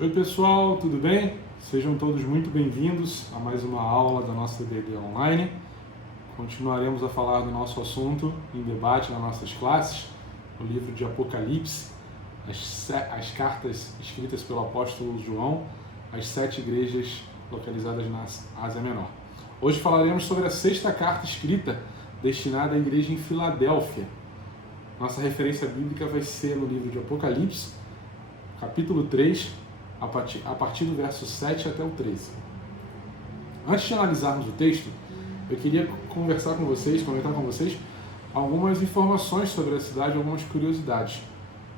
Oi pessoal, tudo bem? Sejam todos muito bem-vindos a mais uma aula da nossa EBD Online. Continuaremos a falar do nosso assunto em debate nas nossas classes, o livro de Apocalipse, as cartas escritas pelo apóstolo João, às 7 igrejas localizadas na Ásia Menor. Hoje falaremos sobre a 6ª carta escrita destinada à igreja em Filadélfia. Nossa referência bíblica vai ser no livro de Apocalipse, capítulo 3, a partir do verso 7 até o 13. Antes de analisarmos o texto, eu queria comentar com vocês algumas informações sobre a cidade e algumas curiosidades.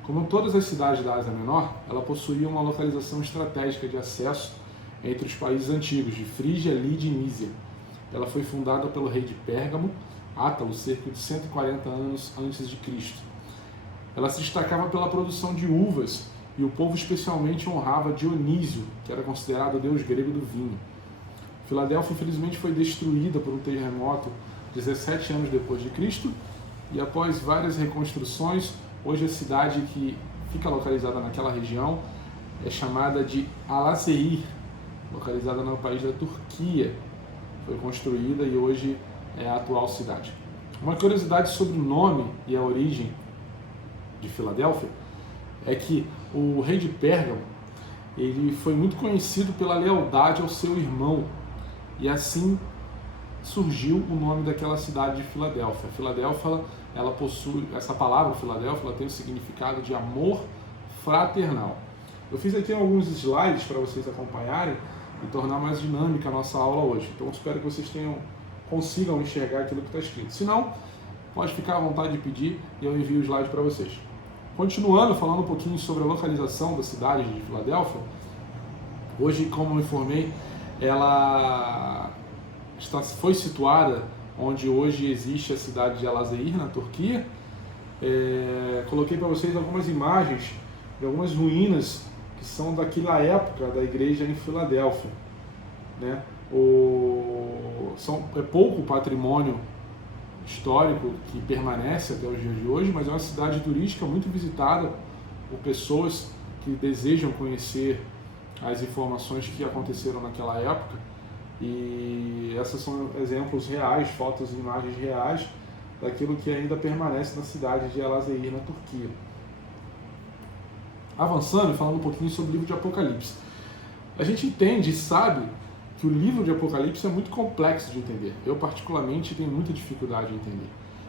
Como todas as cidades da Ásia Menor, ela possuía uma localização estratégica de acesso entre os países antigos de Frígia, Lídia e Mísia. Ela foi fundada pelo rei de Pérgamo, Átalo, cerca de 140 anos antes de Cristo. Ela se destacava pela produção de uvas e o povo especialmente honrava Dionísio, que era considerado o deus grego do vinho. Filadélfia, infelizmente, foi destruída por um terremoto 17 anos depois de Cristo e após várias reconstruções, hoje a cidade que fica localizada naquela região é chamada de Alaşehir, localizada no país da Turquia. Foi construída e hoje é a atual cidade. Uma curiosidade sobre o nome e a origem de Filadélfia é que o rei de Pérgamo ele foi muito conhecido pela lealdade ao seu irmão e assim surgiu o nome daquela cidade de Filadélfia. Filadélfia, ela possui essa palavra Filadélfia, ela tem o significado de amor fraternal. Eu fiz aqui alguns slides para vocês acompanharem e tornar mais dinâmica a nossa aula hoje. Então espero que vocês consigam enxergar aquilo que está escrito. Se não, pode ficar à vontade de pedir e eu envio o slide para vocês. Continuando, falando um pouquinho sobre a localização da cidade de Filadélfia, hoje, como eu informei, ela foi situada onde hoje existe a cidade de Alaşehir, na Turquia. Coloquei para vocês algumas imagens de algumas ruínas que são daquela época da igreja em Filadélfia, né? É pouco patrimônio histórico que permanece até os dias de hoje, mas é uma cidade turística muito visitada por pessoas que desejam conhecer as informações que aconteceram naquela época, e essas são exemplos reais, fotos e imagens reais daquilo que ainda permanece na cidade de Alaşehir, na Turquia. Avançando e falando um pouquinho sobre o livro de Apocalipse. A gente entende e sabe que o livro de Apocalipse é muito complexo de entender. Eu, particularmente, tenho muita dificuldade em entender.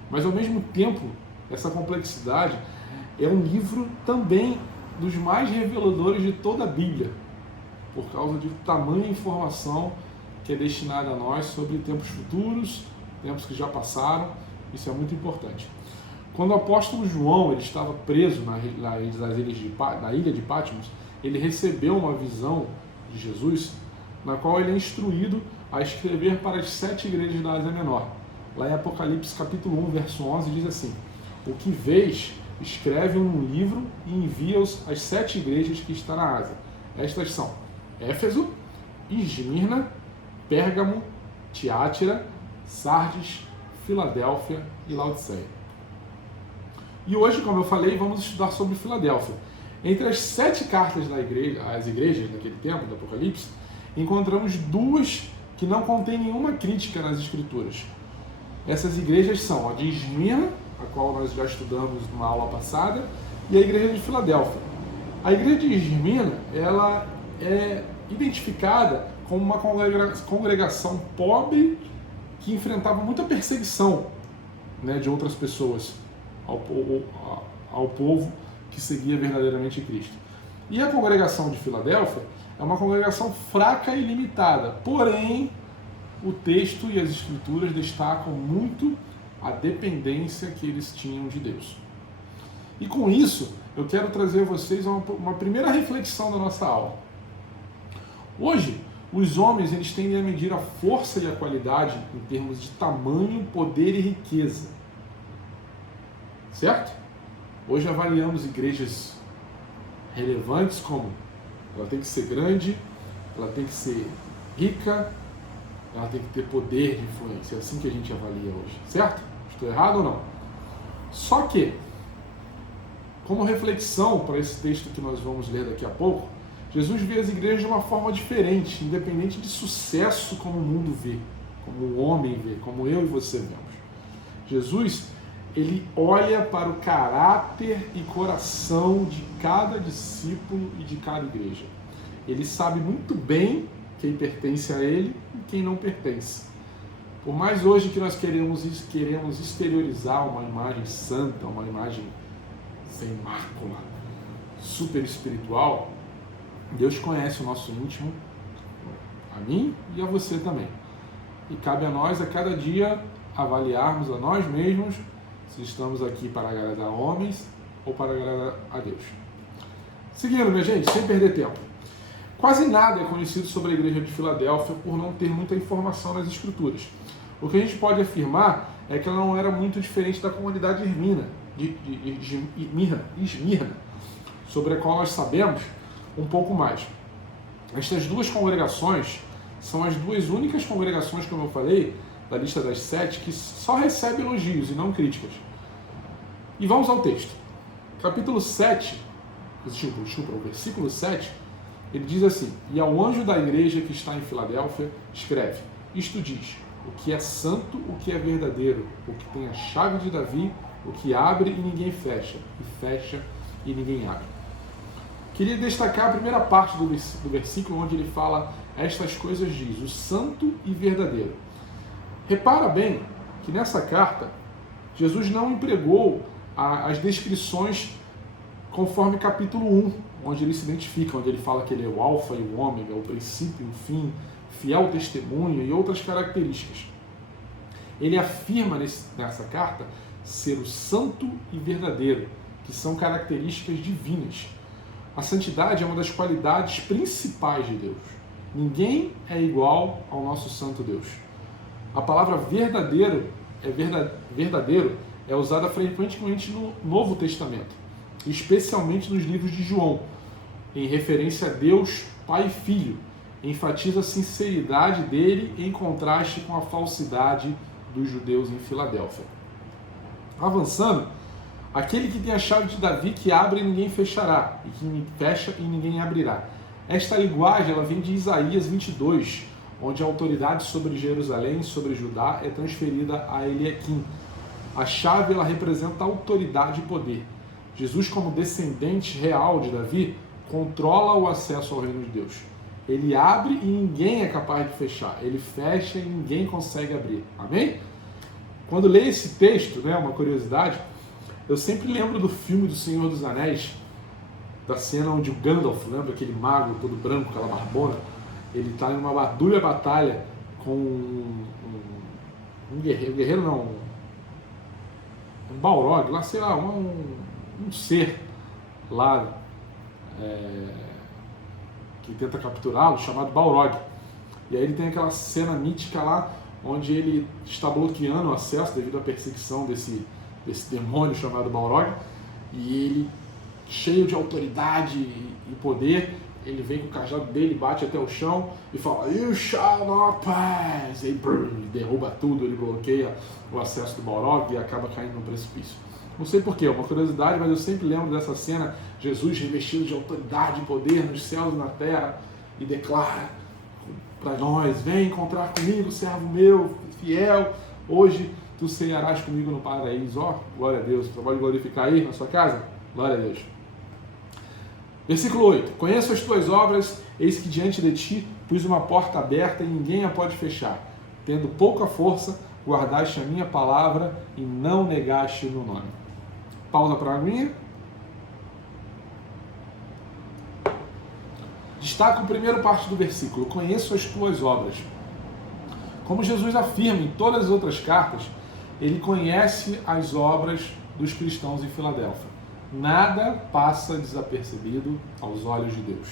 Mas, ao mesmo tempo, essa complexidade é um livro também dos mais reveladores de toda a Bíblia, por causa de tamanha informação que é destinada a nós sobre tempos futuros, tempos que já passaram. Isso é muito importante. Quando o apóstolo João ele estava preso na ilha de Patmos, ele recebeu uma visão de Jesus, na qual ele é instruído a escrever para as 7 igrejas da Ásia Menor. Lá em Apocalipse capítulo 1, verso 11, diz assim: o que vês, escreve num livro e envia-os às 7 igrejas que estão na Ásia. Estas são Éfeso, Esmirna, Pérgamo, Tiátira, Sardes, Filadélfia e Laodiceia. E hoje, como eu falei, vamos estudar sobre Filadélfia. Entre as 7 cartas às igrejas daquele tempo, do Apocalipse, encontramos 2 que não contêm nenhuma crítica nas Escrituras. Essas igrejas são a de Esmirna, a qual nós já estudamos numa aula passada, e a igreja de Filadélfia. A igreja de Esmirna, ela é identificada como uma congregação pobre que enfrentava muita perseguição, né, de outras pessoas ao povo que seguia verdadeiramente Cristo. E a congregação de Filadélfia é uma congregação fraca e limitada, porém o texto e as escrituras destacam muito a dependência que eles tinham de Deus. E com isso, eu quero trazer a vocês uma primeira reflexão da nossa aula. Hoje, os homens eles tendem a medir a força e a qualidade em termos de tamanho, poder e riqueza. Certo? Hoje avaliamos igrejas relevantes como ela tem que ser grande, ela tem que ser rica, ela tem que ter poder de influência. É assim que a gente avalia hoje, certo? Estou errado ou não? Só que, como reflexão para esse texto que nós vamos ler daqui a pouco, Jesus vê as igrejas de uma forma diferente, independente de sucesso como o mundo vê, como o homem vê, como eu e você vemos. Jesus, ele olha para o caráter e coração de cada discípulo e de cada igreja. Ele sabe muito bem quem pertence a ele e quem não pertence. Por mais hoje que nós queremos exteriorizar uma imagem santa, uma imagem sem mácula, super espiritual, Deus conhece o nosso íntimo, a mim e a você também. E cabe a nós, a cada dia, avaliarmos a nós mesmos se estamos aqui para agradar homens ou para agradar a Deus. Seguindo, minha gente, sem perder tempo. Quase nada é conhecido sobre a igreja de Filadélfia por não ter muita informação nas Escrituras. O que a gente pode afirmar é que ela não era muito diferente da comunidade de Esmirna, sobre a qual nós sabemos um pouco mais. Estas duas congregações são as duas únicas congregações, como eu falei, da lista das 7, que só recebem elogios e não críticas. E vamos ao texto. Capítulo 7, o versículo 7, ele diz assim: E ao anjo da igreja que está em Filadélfia, escreve: Isto diz, o que é santo, o que é verdadeiro, o que tem a chave de Davi, o que abre e ninguém fecha, e fecha e ninguém abre. Queria destacar a primeira parte do versículo, onde ele fala: Estas coisas diz, o santo e verdadeiro. Repara bem que nessa carta, Jesus não empregou as descrições conforme capítulo 1, onde ele se identifica, onde ele fala que ele é o alfa e o ômega, o princípio e o fim, fiel testemunha e outras características. Ele afirma nessa carta ser o santo e verdadeiro, que são características divinas. A santidade é uma das qualidades principais de Deus. Ninguém é igual ao nosso santo Deus. A palavra verdadeiro é usada frequentemente no Novo Testamento, especialmente nos livros de João, em referência a Deus Pai e Filho. Enfatiza a sinceridade dele em contraste com a falsidade dos judeus em Filadélfia. Avançando, aquele que tem a chave de Davi, que abre e ninguém fechará, e que fecha e ninguém abrirá. Esta linguagem ela vem de Isaías 22, onde a autoridade sobre Jerusalém, sobre Judá, é transferida a Eliaquim. A chave ela representa autoridade e poder. Jesus, como descendente real de Davi, controla o acesso ao reino de Deus. Ele abre e ninguém é capaz de fechar. Ele fecha e ninguém consegue abrir. Amém? Quando leio esse texto, uma curiosidade, eu sempre lembro do filme do Senhor dos Anéis, da cena onde o Gandalf, lembra aquele mago todo branco, aquela barbona, ele está em uma dura batalha com um guerreiro não, um Balrog, lá sei lá, um ser lá que tenta capturá-lo, chamado Balrog. E aí ele tem aquela cena mítica lá, onde ele está bloqueando o acesso devido à perseguição desse demônio chamado Balrog, e ele, cheio de autoridade e poder, ele vem com o cajado dele, bate até o chão e fala: You shall not pass! E aí, ele derruba tudo, ele bloqueia o acesso do Balrog e acaba caindo no precipício. Não sei porquê, é uma curiosidade, mas eu sempre lembro dessa cena, Jesus revestido de autoridade e poder nos céus e na terra, e declara para nós: Vem encontrar comigo, servo meu, fiel, hoje tu cearás comigo no paraíso. Ó, glória a Deus. Você pode glorificar aí na sua casa? Glória a Deus. Versículo 8. Conheço as tuas obras, eis que diante de ti pus uma porta aberta e ninguém a pode fechar. Tendo pouca força, guardaste a minha palavra e não negaste o meu nome. Pausa para a aguinha. Destaca a primeira parte do versículo. Conheço as tuas obras. Como Jesus afirma em todas as outras cartas, ele conhece as obras dos cristãos em Filadélfia. Nada passa desapercebido aos olhos de Deus.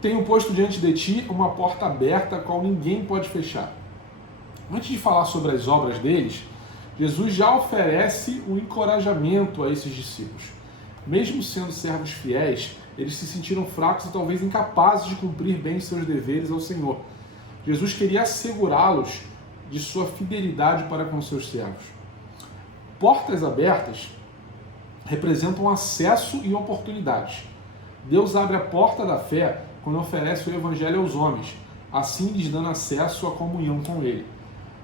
Tenho posto diante de ti uma porta aberta, a qual ninguém pode fechar. Antes de falar sobre as obras deles, Jesus já oferece um encorajamento a esses discípulos. Mesmo sendo servos fiéis, eles se sentiram fracos e talvez incapazes de cumprir bem seus deveres ao Senhor. Jesus queria assegurá-los de sua fidelidade para com seus servos. Portas abertas representam acesso e oportunidades. Deus abre a porta da fé quando oferece o Evangelho aos homens, assim lhes dando acesso à comunhão com Ele.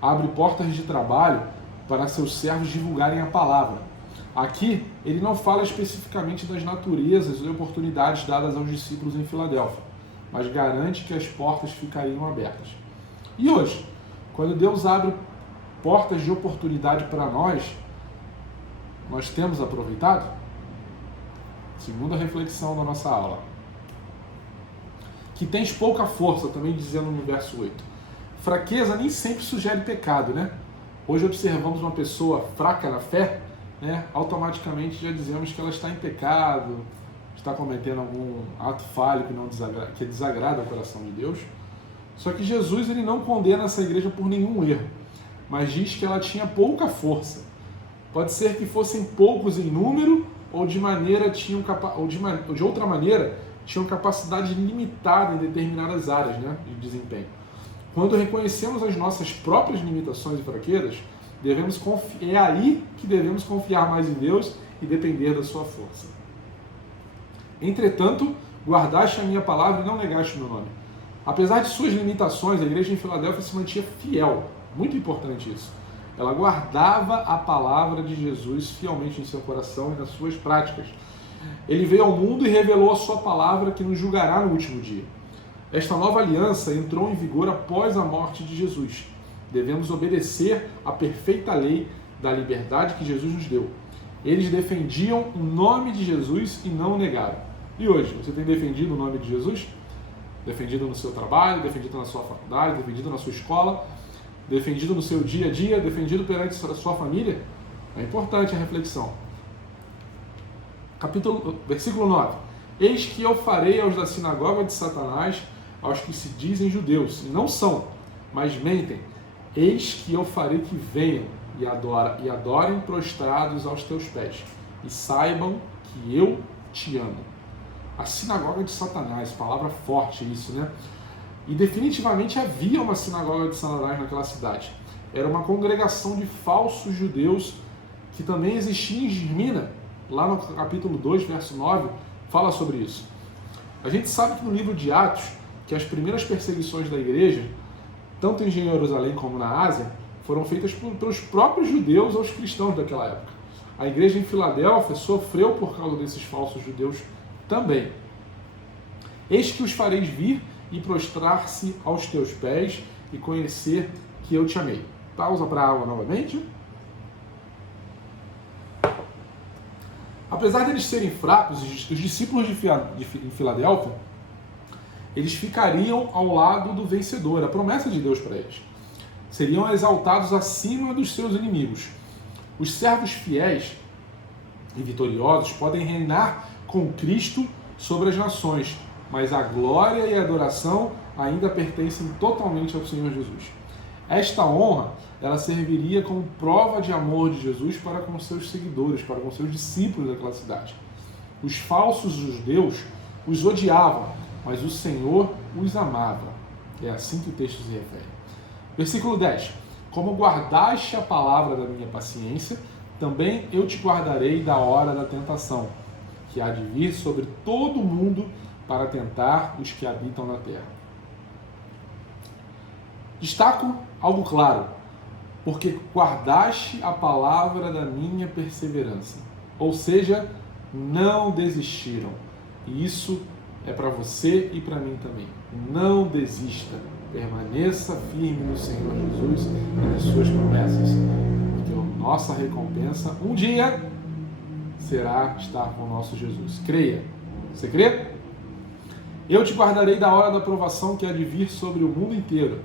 Abre portas de trabalho para seus servos divulgarem a palavra. Aqui, ele não fala especificamente das naturezas e oportunidades dadas aos discípulos em Filadélfia, mas garante que as portas ficariam abertas. E hoje, quando Deus abre portas de oportunidade para nós temos aproveitado? Segunda reflexão da nossa aula. Que tens pouca força, também dizendo no verso 8. Fraqueza nem sempre sugere pecado, né? Hoje observamos uma pessoa fraca na fé, né? Automaticamente já dizemos que ela está em pecado, está cometendo algum ato falho que desagrada o coração de Deus. Só que Jesus ele não condena essa igreja por nenhum erro, mas diz que ela tinha pouca força. Pode ser que fossem poucos em número, ou de outra maneira tinham capacidade limitada em determinadas áreas, né, de desempenho. Quando reconhecemos as nossas próprias limitações e fraquezas, é aí que devemos confiar mais em Deus e depender da sua força. Entretanto, guardaste a minha palavra e não negaste o meu nome. Apesar de suas limitações, a igreja em Filadélfia se mantinha fiel. Muito importante isso. Ela guardava a palavra de Jesus fielmente em seu coração e nas suas práticas. Ele veio ao mundo e revelou a sua palavra que nos julgará no último dia. Esta nova aliança entrou em vigor após a morte de Jesus. Devemos obedecer à perfeita lei da liberdade que Jesus nos deu. Eles defendiam o nome de Jesus e não o negaram. E hoje, você tem defendido o nome de Jesus? Defendido no seu trabalho, defendido na sua faculdade, defendido na sua escola, defendido no seu dia a dia, defendido perante a sua família? É importante a reflexão. Versículo 9. Eis que eu farei aos da sinagoga de Satanás, aos que se dizem judeus, e não são, mas mentem. Eis que eu farei que venham e adorem prostrados aos teus pés, e saibam que eu te amo. A sinagoga de Satanás, palavra forte isso, né? E definitivamente havia uma sinagoga de Satanás naquela cidade. Era uma congregação de falsos judeus que também existia em Esmirna. Lá no capítulo 2, verso 9, fala sobre isso. A gente sabe que no livro de Atos, que as primeiras perseguições da igreja, tanto em Jerusalém como na Ásia, foram feitas pelos próprios judeus aos cristãos daquela época. A igreja em Filadélfia sofreu por causa desses falsos judeus também. Eis que os fareis vir e prostrar-se aos teus pés e conhecer que eu te amei. Pausa para a aula novamente. Apesar de eles serem fracos, os discípulos em Filadélfia, eles ficariam ao lado do vencedor, a promessa de Deus para eles. Seriam exaltados acima dos seus inimigos. Os servos fiéis e vitoriosos podem reinar com Cristo sobre as nações, mas a glória e a adoração ainda pertencem totalmente ao Senhor Jesus. Esta honra, ela serviria como prova de amor de Jesus para com seus seguidores, para com seus discípulos daquela cidade. Os falsos judeus os odiavam, mas o Senhor os amava. É assim que o texto se refere. Versículo 10. Como guardaste a palavra da minha paciência, também eu te guardarei da hora da tentação, que há de vir sobre todo o mundo para tentar os que habitam na terra. Destaco algo claro, porque guardaste a palavra da minha perseverança. Ou seja, não desistiram. E isso é para você e para mim também. Não desista. Permaneça firme no Senhor Jesus e nas suas promessas. Porque a nossa recompensa, um dia, será estar com o nosso Jesus. Creia. Você crê? Eu te guardarei da hora da provação que há de vir sobre o mundo inteiro,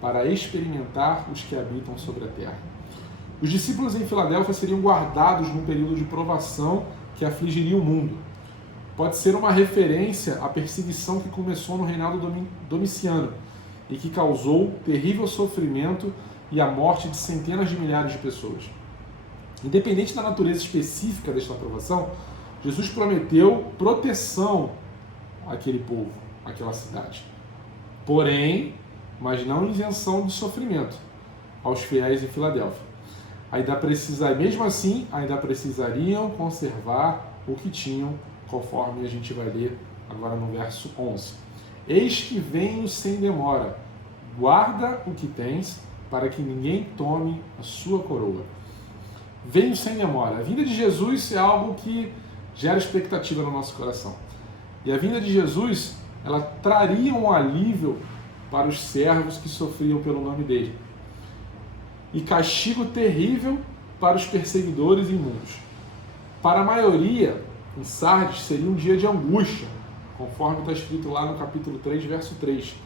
para experimentar os que habitam sobre a terra. Os discípulos em Filadélfia seriam guardados num período de provação que afligiria o mundo. Pode ser uma referência à perseguição que começou no reinado Domiciano e que causou terrível sofrimento e a morte de centenas de milhares de pessoas. Independente da natureza específica desta provação, Jesus prometeu proteção àquele povo, àquela cidade. Porém, mas não isenção de sofrimento aos fiéis em Filadélfia. Mesmo assim, ainda precisariam conservar o que tinham, conforme a gente vai ler agora no verso 11. Eis que venho sem demora, guarda o que tens, para que ninguém tome a sua coroa. Venho sem demora. A vinda de Jesus é algo que gera expectativa no nosso coração. E a vinda de Jesus, ela traria um alívio para os servos que sofriam pelo nome dele. E castigo terrível para os perseguidores imundos. Para a maioria, em Sardes, seria um dia de angústia, conforme está escrito lá no capítulo 3, verso 3.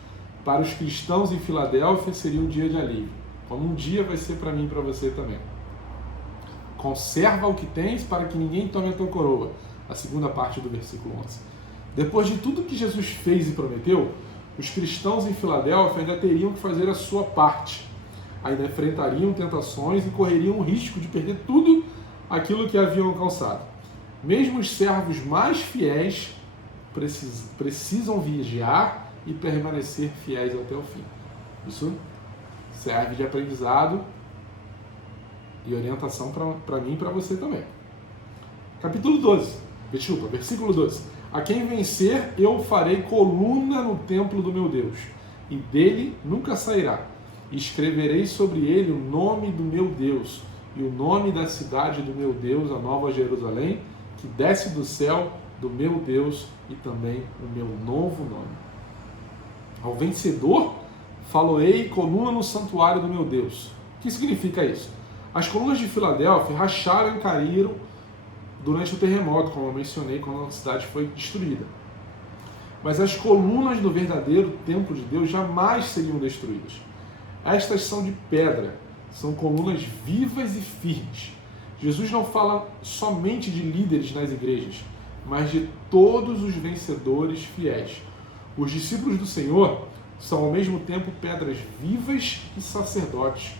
Para os cristãos em Filadélfia, seria um dia de alívio. Como um dia vai ser para mim e para você também. Conserva o que tens para que ninguém tome a tua coroa. A segunda parte do versículo 11. Depois de tudo que Jesus fez e prometeu, os cristãos em Filadélfia ainda teriam que fazer a sua parte. Ainda enfrentariam tentações e correriam o risco de perder tudo aquilo que haviam alcançado. Mesmo os servos mais fiéis precisam vigiar e permanecer fiéis até o fim. Isso serve de aprendizado e orientação para mim e para você também. Versículo 12. A quem vencer, eu farei coluna no templo do meu Deus, e dele nunca sairá. E escreverei sobre ele o nome do meu Deus, e o nome da cidade do meu Deus, a Nova Jerusalém, que desce do céu do meu Deus, e também o meu novo nome. Ao vencedor, faloei coluna no santuário do meu Deus. O que significa isso? As colunas de Filadélfia racharam e caíram durante o terremoto, como eu mencionei, quando a cidade foi destruída. Mas as colunas do verdadeiro templo de Deus jamais seriam destruídas. Estas são de pedra, são colunas vivas e firmes. Jesus não fala somente de líderes nas igrejas, mas de todos os vencedores fiéis. Os discípulos do Senhor são ao mesmo tempo pedras vivas e sacerdotes,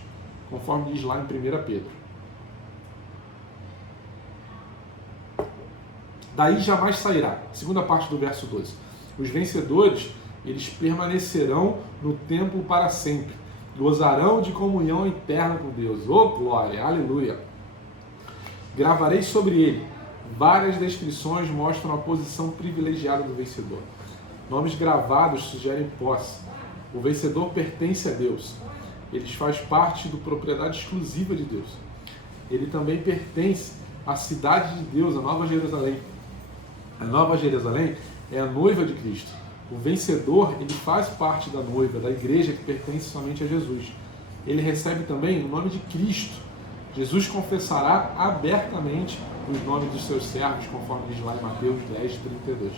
conforme diz lá em 1 Pedro. Daí jamais sairá. Segunda parte do verso 12. Os vencedores, eles permanecerão no templo para sempre. Gozarão de comunhão eterna com Deus. Oh, glória! Aleluia! Gravarei sobre ele. Várias descrições mostram a posição privilegiada do vencedor. Nomes gravados sugerem posse. O vencedor pertence a Deus. Ele faz parte da propriedade exclusiva de Deus. Ele também pertence à cidade de Deus, a Nova Jerusalém. A Nova Jerusalém é a noiva de Cristo. O vencedor, ele faz parte da noiva, da igreja que pertence somente a Jesus. Ele recebe também o nome de Cristo. Jesus confessará abertamente os nomes dos seus servos, conforme diz lá em Mateus 10, 32.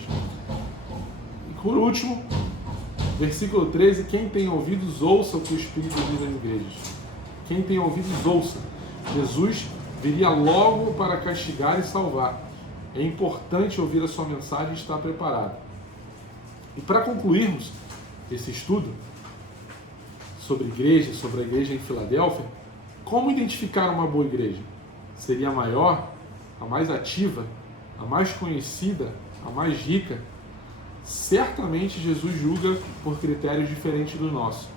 E por último, versículo 13, quem tem ouvidos, ouça o que o Espírito diz às igrejas. Quem tem ouvidos, ouça. Jesus viria logo para castigar e salvar. É importante ouvir a sua mensagem e estar preparado. E para concluirmos esse estudo sobre igreja, sobre a igreja em Filadélfia, como identificar uma boa igreja? Seria a maior, a mais ativa, a mais conhecida, a mais rica? Certamente Jesus julga por critérios diferentes dos nossos.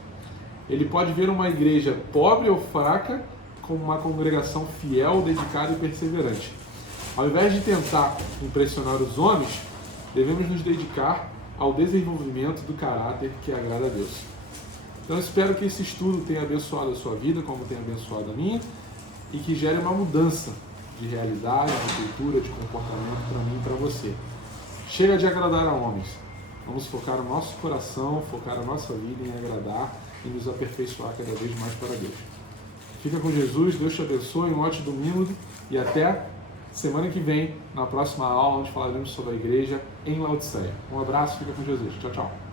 Ele pode ver uma igreja pobre ou fraca como uma congregação fiel, dedicada e perseverante. Ao invés de tentar impressionar os homens, devemos nos dedicar ao desenvolvimento do caráter que agrada a Deus. Então eu espero que esse estudo tenha abençoado a sua vida, como tem abençoado a minha, e que gere uma mudança de realidade, de cultura, de comportamento para mim e para você. Chega de agradar a homens. Vamos focar o nosso coração, focar a nossa vida em agradar e nos aperfeiçoar cada vez mais para Deus. Fica com Jesus, Deus te abençoe, um ótimo domingo e até semana que vem, na próxima aula, onde falaremos sobre a igreja em Laodiceia. Um abraço, fica com Jesus. Tchau, tchau.